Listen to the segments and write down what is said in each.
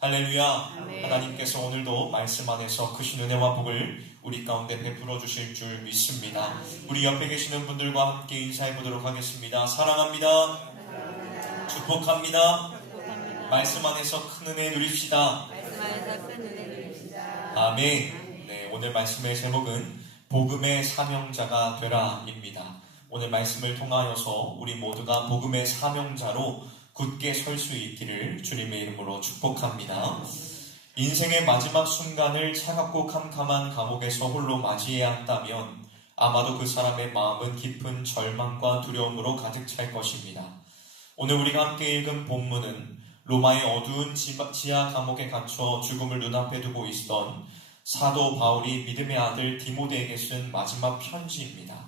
할렐루야. 아멘. 하나님께서 오늘도 말씀 안에서 크신 은혜와 복을 우리 가운데 베풀어 주실 줄 믿습니다. 우리 옆에 계시는 분들과 함께 인사해 보도록 하겠습니다. 사랑합니다. 축복합니다. 말씀 안에서 큰 은혜 누립시다. 말씀 안에서 큰 은혜 누립시다. 아멘. 네, 오늘 말씀의 제목은 복음의 사명자가 되라입니다. 오늘 말씀을 통하여서 우리 모두가 복음의 사명자로 굳게 설 수 있기를 주님의 이름으로 축복합니다. 인생의 마지막 순간을 차갑고 캄캄한 감옥에서 홀로 맞이해야 한다면 아마도 그 사람의 마음은 깊은 절망과 두려움으로 가득 찰 것입니다. 오늘 우리가 함께 읽은 본문은 로마의 어두운 지하 감옥에 갇혀 죽음을 눈앞에 두고 있던 사도 바울이 믿음의 아들 디모데에게 쓴 마지막 편지입니다.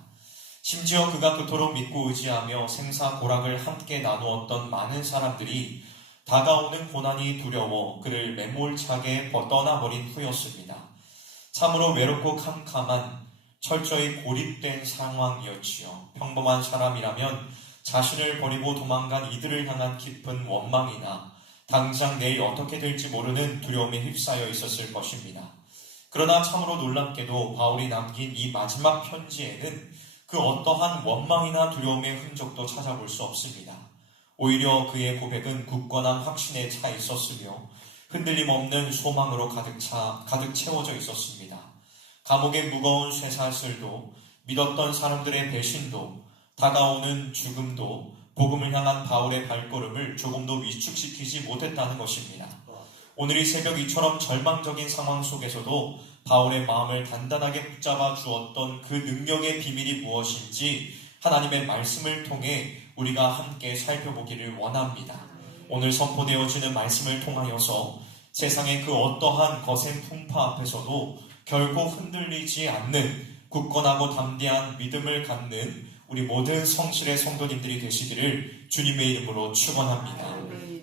심지어 그가 그토록 믿고 의지하며 생사고락을 함께 나누었던 많은 사람들이 다가오는 고난이 두려워 그를 매몰차게 떠나버린 후였습니다. 참으로 외롭고 캄캄한 철저히 고립된 상황이었지요. 평범한 사람이라면 자신을 버리고 도망간 이들을 향한 깊은 원망이나 당장 내일 어떻게 될지 모르는 두려움에 휩싸여 있었을 것입니다. 그러나 참으로 놀랍게도 바울이 남긴 이 마지막 편지에는 그 어떠한 원망이나 두려움의 흔적도 찾아볼 수 없습니다. 오히려 그의 고백은 굳건한 확신에 차 있었으며 흔들림 없는 소망으로 가득 채워져 있었습니다. 감옥의 무거운 쇠사슬도, 믿었던 사람들의 배신도, 다가오는 죽음도 복음을 향한 바울의 발걸음을 조금도 위축시키지 못했다는 것입니다. 오늘 이 새벽 이처럼 절망적인 상황 속에서도 바울의 마음을 단단하게 붙잡아 주었던 그 능력의 비밀이 무엇인지 하나님의 말씀을 통해 우리가 함께 살펴보기를 원합니다. 오늘 선포되어지는 말씀을 통하여서 세상의 그 어떠한 거센 풍파 앞에서도 결코 흔들리지 않는 굳건하고 담대한 믿음을 갖는 우리 모든 성실의 성도님들이 되시기를 주님의 이름으로 축원합니다.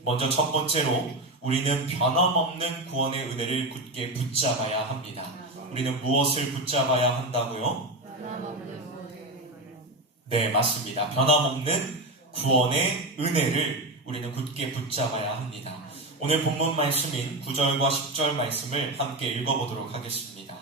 먼저 첫 번째로 우리는 변함없는 구원의 은혜를 굳게 붙잡아야 합니다. 우리는 무엇을 붙잡아야 한다고요? 네, 맞습니다. 변함없는 구원의 은혜를 우리는 굳게 붙잡아야 합니다. 오늘 본문 말씀인 9절과 10절 말씀을 함께 읽어보도록 하겠습니다.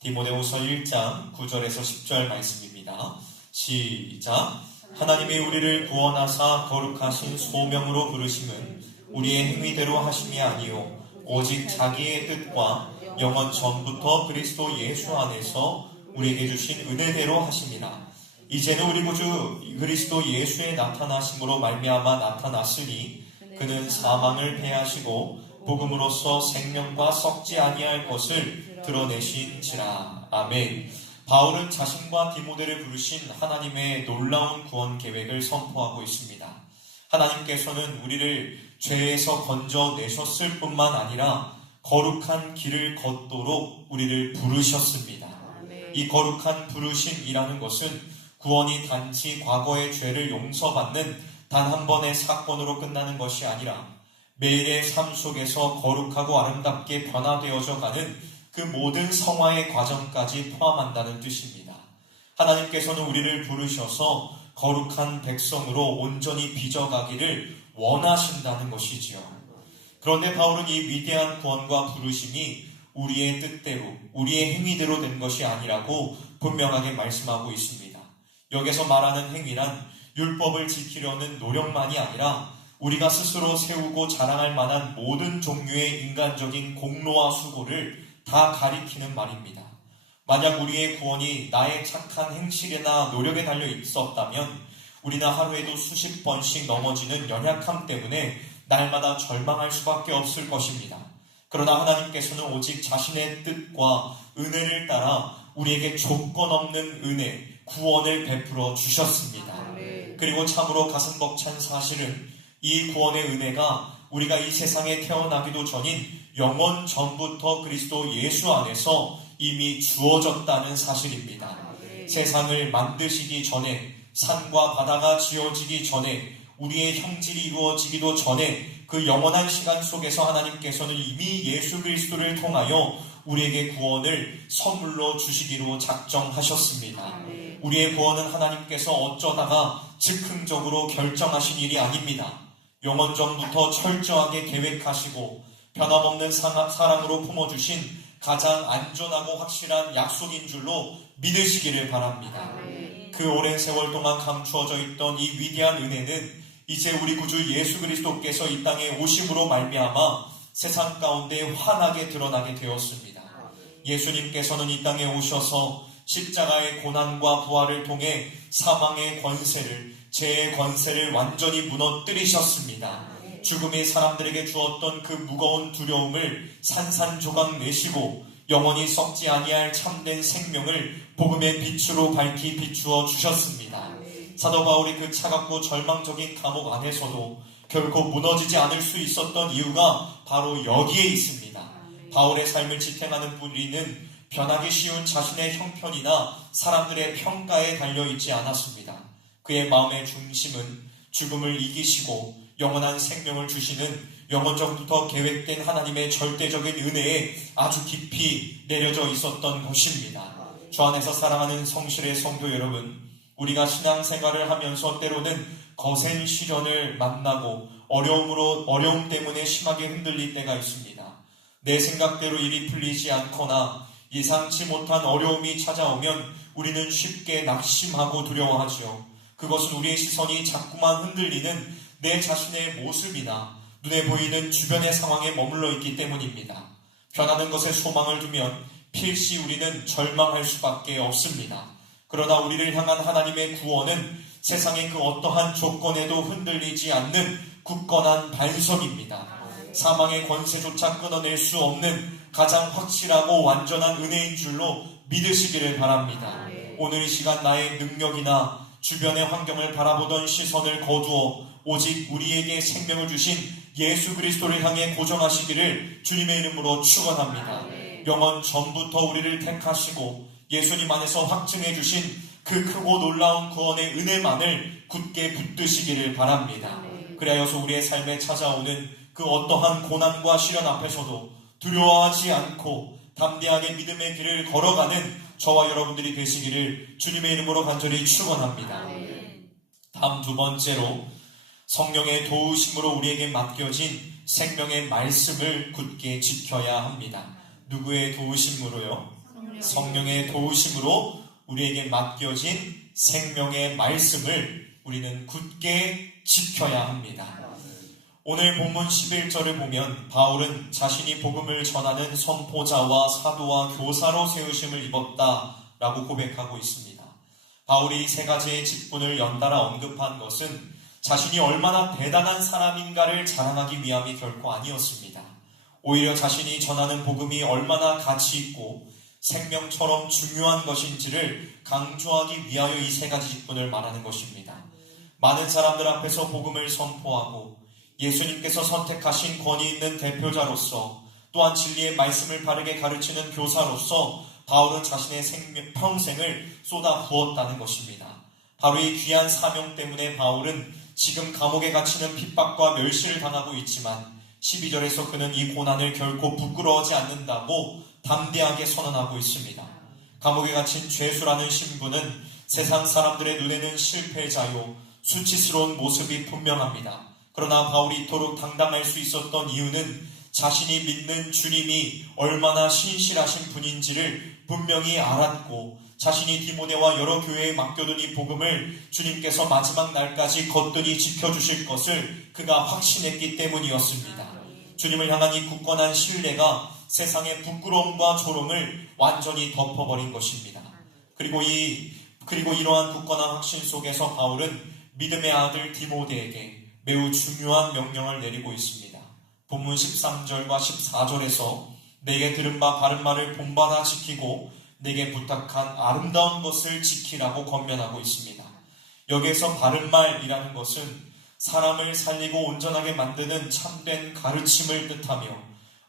디모데후서 1장 9절에서 10절 말씀입니다. 시작. 하나님이 우리를 구원하사 거룩하신 소명으로 부르심은 우리의 행위대로 하심이 아니요 오직 자기의 뜻과 영원 전부터 그리스도 예수 안에서 우리에게 주신 은혜대로 하심이라. 이제는 우리 구주 그리스도 예수의 나타나심으로 말미암아 나타났으니 그는 사망을 패하시고 복음으로써 생명과 썩지 아니할 것을 드러내신지라. 아멘. 바울은 자신과 디모데를 부르신 하나님의 놀라운 구원 계획을 선포하고 있습니다. 하나님께서는 우리를 죄에서 건져내셨을 뿐만 아니라 거룩한 길을 걷도록 우리를 부르셨습니다. 이 거룩한 부르심이라는 것은 구원이 단지 과거의 죄를 용서받는 단 한 번의 사건으로 끝나는 것이 아니라 매일의 삶 속에서 거룩하고 아름답게 변화되어져 가는 그 모든 성화의 과정까지 포함한다는 뜻입니다. 하나님께서는 우리를 부르셔서 거룩한 백성으로 온전히 빚어가기를 원하신다는 것이지요. 그런데 바울은 이 위대한 구원과 부르심이 우리의 뜻대로, 우리의 행위대로 된 것이 아니라고 분명하게 말씀하고 있습니다. 여기서 말하는 행위란 율법을 지키려는 노력만이 아니라 우리가 스스로 세우고 자랑할 만한 모든 종류의 인간적인 공로와 수고를 다 가리키는 말입니다. 만약 우리의 구원이 나의 착한 행실이나 노력에 달려 있었다면 우리는 하루에도 수십 번씩 넘어지는 연약함 때문에 날마다 절망할 수밖에 없을 것입니다. 그러나 하나님께서는 오직 자신의 뜻과 은혜를 따라 우리에게 조건 없는 은혜, 구원을 베풀어 주셨습니다. 그리고 참으로 가슴 벅찬 사실은 이 구원의 은혜가 우리가 이 세상에 태어나기도 전인 영원 전부터 그리스도 예수 안에서 이미 주어졌다는 사실입니다. 세상을 만드시기 전에, 산과 바다가 지어지기 전에, 우리의 형질이 이루어지기도 전에 그 영원한 시간 속에서 하나님께서는 이미 예수 그리스도를 통하여 우리에게 구원을 선물로 주시기로 작정하셨습니다. 우리의 구원은 하나님께서 어쩌다가 즉흥적으로 결정하신 일이 아닙니다. 영원 전부터 철저하게 계획하시고 변함없는 사랑으로 품어주신 가장 안전하고 확실한 약속인 줄로 믿으시기를 바랍니다. 그 오랜 세월 동안 감추어져 있던 이 위대한 은혜는 이제 우리 구주 예수 그리스도께서 이 땅에 오심으로 말미암아 세상 가운데 환하게 드러나게 되었습니다. 예수님께서는 이 땅에 오셔서 십자가의 고난과 부활을 통해 사망의 권세를, 죄의 권세를 완전히 무너뜨리셨습니다. 죽음이 사람들에게 주었던 그 무거운 두려움을 산산조각 내시고 영원히 썩지 아니할 참된 생명을 복음의 빛으로 밝히 비추어 주셨습니다. 사도 바울이 그 차갑고 절망적인 감옥 안에서도 결코 무너지지 않을 수 있었던 이유가 바로 여기에 있습니다. 바울의 삶을 지탱하는 뿌리는 변하기 쉬운 자신의 형편이나 사람들의 평가에 달려있지 않았습니다. 그의 마음의 중심은 죽음을 이기시고 영원한 생명을 주시는 영원전부터 계획된 하나님의 절대적인 은혜에 아주 깊이 내려져 있었던 것입니다. 주 안에서 사랑하는 성실의 성도 여러분, 우리가 신앙생활을 하면서 때로는 거센 시련을 만나고 어려움 때문에 심하게 흔들릴 때가 있습니다. 내 생각대로 일이 풀리지 않거나 예상치 못한 어려움이 찾아오면 우리는 쉽게 낙심하고 두려워하죠. 그것은 우리의 시선이 자꾸만 흔들리는 내 자신의 모습이나 눈에 보이는 주변의 상황에 머물러 있기 때문입니다. 변하는 것에 소망을 두면 필시 우리는 절망할 수밖에 없습니다. 그러나 우리를 향한 하나님의 구원은 세상의 그 어떠한 조건에도 흔들리지 않는 굳건한 반석입니다. 사망의 권세조차 끊어낼 수 없는 가장 확실하고 완전한 은혜인 줄로 믿으시기를 바랍니다. 오늘 이 시간 나의 능력이나 주변의 환경을 바라보던 시선을 거두어 오직 우리에게 생명을 주신 예수 그리스도를 향해 고정하시기를 주님의 이름으로 축원합니다. 영원 전부터 우리를 택하시고 예수님 안에서 확증해 주신 그 크고 놀라운 구원의 은혜만을 굳게 붙드시기를 바랍니다. 그리하여서 우리의 삶에 찾아오는 그 어떠한 고난과 시련 앞에서도 두려워하지 않고 담대하게 믿음의 길을 걸어가는 저와 여러분들이 되시기를 주님의 이름으로 간절히 축원합니다. 다음 두 번째로 성령의 도우심으로 우리에게 맡겨진 생명의 말씀을 굳게 지켜야 합니다. 누구의 도우심으로요? 성령의 도우심으로 우리에게 맡겨진 생명의 말씀을 우리는 굳게 지켜야 합니다. 오늘 본문 11절을 보면 바울은 자신이 복음을 전하는 선포자와 사도와 교사로 세우심을 입었다라고 고백하고 있습니다. 바울이 세 가지의 직분을 연달아 언급한 것은 자신이 얼마나 대단한 사람인가를 자랑하기 위함이 결코 아니었습니다. 오히려 자신이 전하는 복음이 얼마나 가치 있고 생명처럼 중요한 것인지를 강조하기 위하여 이 세 가지 직분을 말하는 것입니다. 많은 사람들 앞에서 복음을 선포하고 예수님께서 선택하신 권위 있는 대표자로서 또한 진리의 말씀을 바르게 가르치는 교사로서 바울은 자신의 평생을 쏟아 부었다는 것입니다. 바로 이 귀한 사명 때문에 바울은 지금 감옥에 갇히는 핍박과 멸시를 당하고 있지만 12절에서 그는 이 고난을 결코 부끄러워하지 않는다고 담대하게 선언하고 있습니다. 감옥에 갇힌 죄수라는 신분은 세상 사람들의 눈에는 실패자요 수치스러운 모습이 분명합니다. 그러나 바울이 이토록 당당할 수 있었던 이유는 자신이 믿는 주님이 얼마나 신실하신 분인지를 분명히 알았고 자신이 디모데와 여러 교회에 맡겨둔 이 복음을 주님께서 마지막 날까지 거뜬히 지켜주실 것을 그가 확신했기 때문이었습니다. 주님을 향한 이 굳건한 신뢰가 세상의 부끄러움과 조롱을 완전히 덮어버린 것입니다. 그리고 이러한 굳건한 확신 속에서 바울은 믿음의 아들 디모데에게 매우 중요한 명령을 내리고 있습니다. 본문 13절과 14절에서 내게 들은 바 바른 말을 본받아 지키고 내게 부탁한 아름다운 것을 지키라고 권면하고 있습니다. 여기에서 바른 말이라는 것은 사람을 살리고 온전하게 만드는 참된 가르침을 뜻하며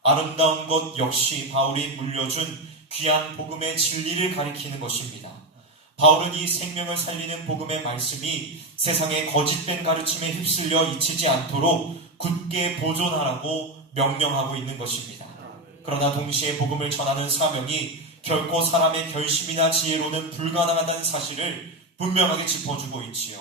아름다운 것 역시 바울이 물려준 귀한 복음의 진리를 가리키는 것입니다. 바울은 이 생명을 살리는 복음의 말씀이 세상의 거짓된 가르침에 휩쓸려 잊히지 않도록 굳게 보존하라고 명령하고 있는 것입니다. 그러나 동시에 복음을 전하는 사명이 결코 사람의 결심이나 지혜로는 불가능하다는 사실을 분명하게 짚어주고 있지요.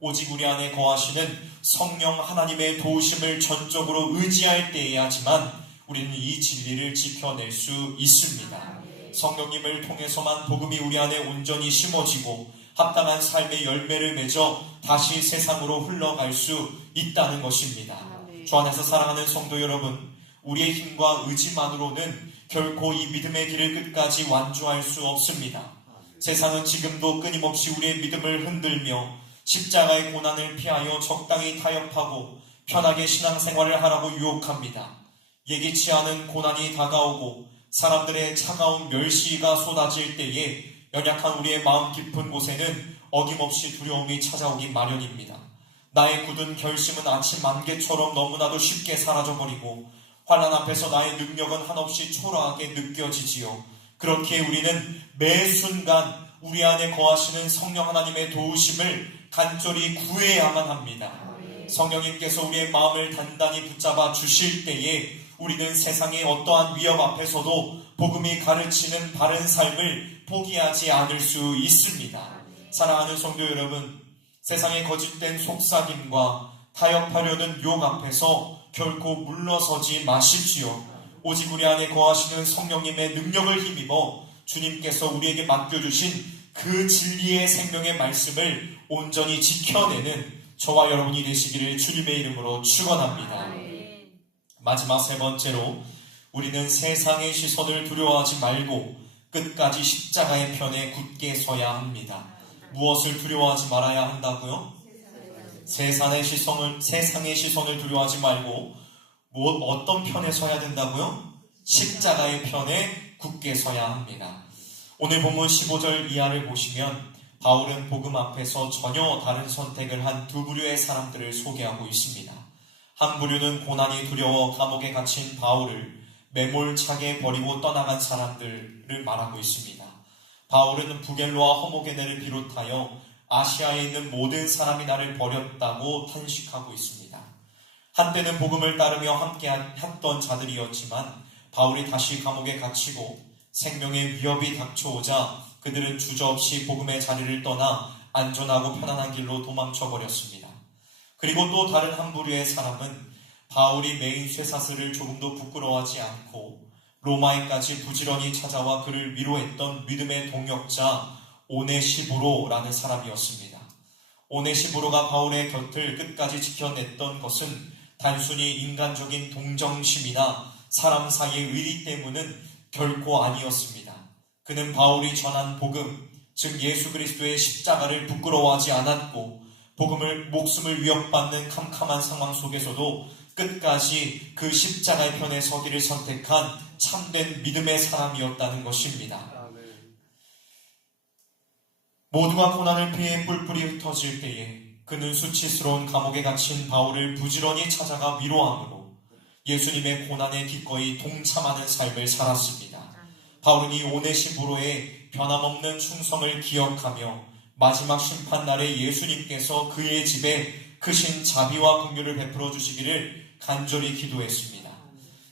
오직 우리 안에 거하시는 성령 하나님의 도우심을 전적으로 의지할 때에야지만 우리는 이 진리를 지켜낼 수 있습니다. 성령님을 통해서만 복음이 우리 안에 온전히 심어지고 합당한 삶의 열매를 맺어 다시 세상으로 흘러갈 수 있다는 것입니다. 주 안에서 사랑하는 성도 여러분, 우리의 힘과 의지만으로는 결코 이 믿음의 길을 끝까지 완주할 수 없습니다. 세상은 지금도 끊임없이 우리의 믿음을 흔들며 십자가의 고난을 피하여 적당히 타협하고 편하게 신앙생활을 하라고 유혹합니다. 예기치 않은 고난이 다가오고 사람들의 차가운 멸시가 쏟아질 때에 연약한 우리의 마음 깊은 곳에는 어김없이 두려움이 찾아오기 마련입니다. 나의 굳은 결심은 아침 안개처럼 너무나도 쉽게 사라져버리고 환난 앞에서 나의 능력은 한없이 초라하게 느껴지지요. 그렇게 우리는 매 순간 우리 안에 거하시는 성령 하나님의 도우심을 간절히 구해야만 합니다. 성령님께서 우리의 마음을 단단히 붙잡아 주실 때에 우리는 세상의 어떠한 위협 앞에서도 복음이 가르치는 바른 삶을 포기하지 않을 수 있습니다. 사랑하는 성도 여러분, 세상의 거짓된 속삭임과 타협하려는 유혹 앞에서 결코 물러서지 마십시오. 오직 우리 안에 거하시는 성령님의 능력을 힘입어 주님께서 우리에게 맡겨주신 그 진리의 생명의 말씀을 온전히 지켜내는 저와 여러분이 되시기를 주님의 이름으로 축원합니다. 마지막 세 번째로, 우리는 세상의 시선을 두려워하지 말고 끝까지 십자가의 편에 굳게 서야 합니다. 무엇을 두려워하지 말아야 한다고요? 세상의 시선을 두려워하지 말고 어떤 편에 서야 된다고요? 십자가의 편에 굳게 서야 합니다. 오늘 본문 15절 이하를 보시면 바울은 복음 앞에서 전혀 다른 선택을 한 두 부류의 사람들을 소개하고 있습니다. 한 부류는 고난이 두려워 감옥에 갇힌 바울을 매몰차게 버리고 떠나간 사람들을 말하고 있습니다. 바울은 부겔로와 허모게네를 비롯하여 아시아에 있는 모든 사람이 나를 버렸다고 탄식하고 있습니다. 한때는 복음을 따르며 함께 했던 자들이었지만 바울이 다시 감옥에 갇히고 생명의 위협이 닥쳐오자 그들은 주저없이 복음의 자리를 떠나 안전하고 편안한 길로 도망쳐버렸습니다. 그리고 또 다른 한 부류의 사람은 바울이 메인 쇠사슬을 조금도 부끄러워하지 않고 로마에까지 부지런히 찾아와 그를 위로했던 믿음의 동역자 오네시보로라는 사람이었습니다. 오네시보로가 바울의 곁을 끝까지 지켜냈던 것은 단순히 인간적인 동정심이나 사람 사이의 의리 때문은 결코 아니었습니다. 그는 바울이 전한 복음, 즉 예수 그리스도의 십자가를 부끄러워하지 않았고 목숨을 위협받는 캄캄한 상황 속에서도 끝까지 그 십자가의 편에 서기를 선택한 참된 믿음의 사람이었다는 것입니다. 모두가 고난을 피해 뿔뿔이 흩어질 때에 그는 수치스러운 감옥에 갇힌 바울을 부지런히 찾아가 위로함으로 예수님의 고난에 기꺼이 동참하는 삶을 살았습니다. 바울은 이 오네시보로의 변함없는 충성을 기억하며 마지막 심판날에 예수님께서 그의 집에 크신 자비와 긍휼을 베풀어 주시기를 간절히 기도했습니다.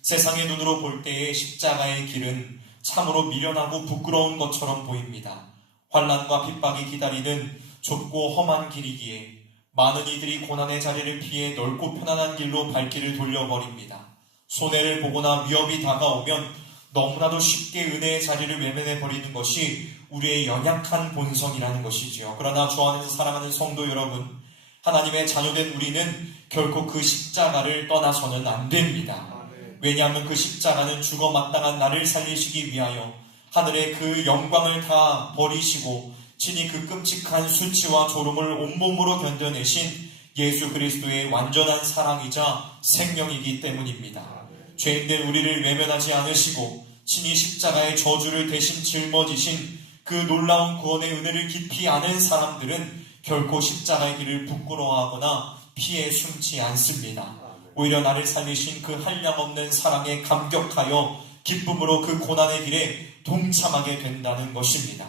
세상의 눈으로 볼 때의 십자가의 길은 참으로 미련하고 부끄러운 것처럼 보입니다. 환난과 핍박이 기다리는 좁고 험한 길이기에 많은 이들이 고난의 자리를 피해 넓고 편안한 길로 발길을 돌려버립니다. 손해를 보거나 위협이 다가오면 너무나도 쉽게 은혜의 자리를 외면해버리는 것이 우리의 연약한 본성이라는 것이지요. 그러나 주 안에서 사랑하는 성도 여러분, 하나님의 자녀된 우리는 결코 그 십자가를 떠나서는 안 됩니다. 왜냐하면 그 십자가는 죽어 마땅한 나를 살리시기 위하여 하늘의 그 영광을 다 버리시고 친히 그 끔찍한 수치와 조롱을 온몸으로 견뎌내신 예수 그리스도의 완전한 사랑이자 생명이기 때문입니다. 죄인된 우리를 외면하지 않으시고 친히 십자가의 저주를 대신 짊어지신 그 놀라운 구원의 은혜를 깊이 아는 사람들은 결코 십자가의 길을 부끄러워하거나 피해 숨지 않습니다. 오히려 나를 살리신 그 한량없는 사랑에 감격하여 기쁨으로 그 고난의 길에 동참하게 된다는 것입니다.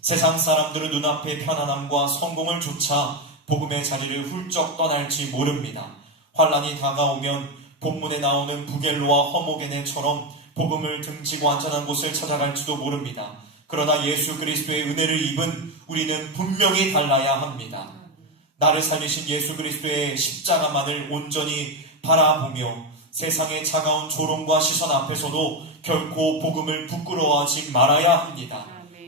세상 사람들은 눈앞의 편안함과 성공을 쫓아 복음의 자리를 훌쩍 떠날지 모릅니다. 환난이 다가오면 본문에 나오는 부겔로와 허모게네처럼 복음을 등지고 안전한 곳을 찾아갈지도 모릅니다. 그러나 예수 그리스도의 은혜를 입은 우리는 분명히 달라야 합니다. 나를 살리신 예수 그리스도의 십자가만을 온전히 바라보며 세상의 차가운 조롱과 시선 앞에서도 결코 복음을 부끄러워하지 말아야 합니다.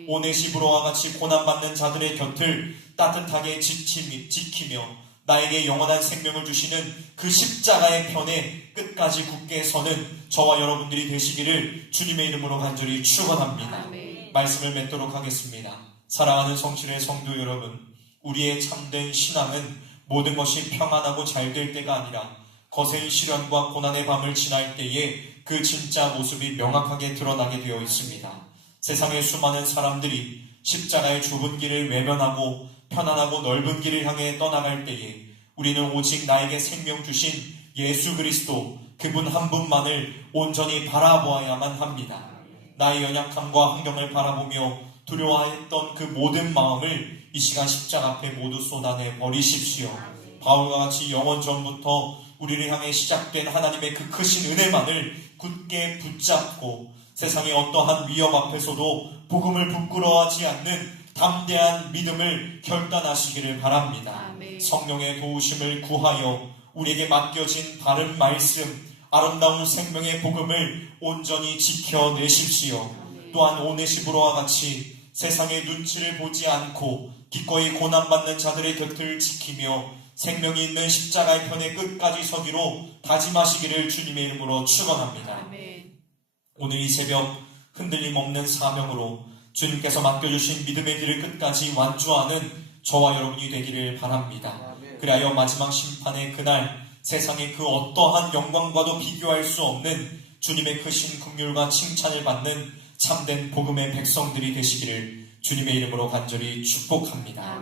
오네시브로와 같이 고난받는 자들의 곁을 따뜻하게 지키며 나에게 영원한 생명을 주시는 그 십자가의 편에 끝까지 굳게 서는 저와 여러분들이 되시기를 주님의 이름으로 간절히 축원합니다. 말씀을 맺도록 하겠습니다. 사랑하는 성실의 성도 여러분, 우리의 참된 신앙은 모든 것이 평안하고 잘 될 때가 아니라 거센 시련과 고난의 밤을 지날 때에 그 진짜 모습이 명확하게 드러나게 되어 있습니다. 세상의 수많은 사람들이 십자가의 좁은 길을 외면하고 편안하고 넓은 길을 향해 떠나갈 때에 우리는 오직 나에게 생명 주신 예수 그리스도 그분 한 분만을 온전히 바라보아야만 합니다. 나의 연약함과 환경을 바라보며 두려워했던 그 모든 마음을 이 시간 십자가 앞에 모두 쏟아내 버리십시오. 바울과 같이 영원 전부터 우리를 향해 시작된 하나님의 그 크신 은혜만을 굳게 붙잡고 세상의 어떠한 위협 앞에서도 복음을 부끄러워하지 않는 담대한 믿음을 결단하시기를 바랍니다. 성령의 도우심을 구하여 우리에게 맡겨진 바른 말씀, 아름다운 생명의 복음을 온전히 지켜내십시오. 또한 오네시브로와 같이 세상의 눈치를 보지 않고 기꺼이 고난받는 자들의 곁을 지키며 생명이 있는 십자가의 편에 끝까지 서기로 다짐하시기를 주님의 이름으로 축원합니다. 오늘 이 새벽 흔들림 없는 사명으로 주님께서 맡겨주신 믿음의 길을 끝까지 완주하는 저와 여러분이 되기를 바랍니다. 그리하여 마지막 심판의 그날 세상의 그 어떠한 영광과도 비교할 수 없는 주님의 크신 긍휼과 칭찬을 받는 참된 복음의 백성들이 되시기를 주님의 이름으로 간절히 축복합니다.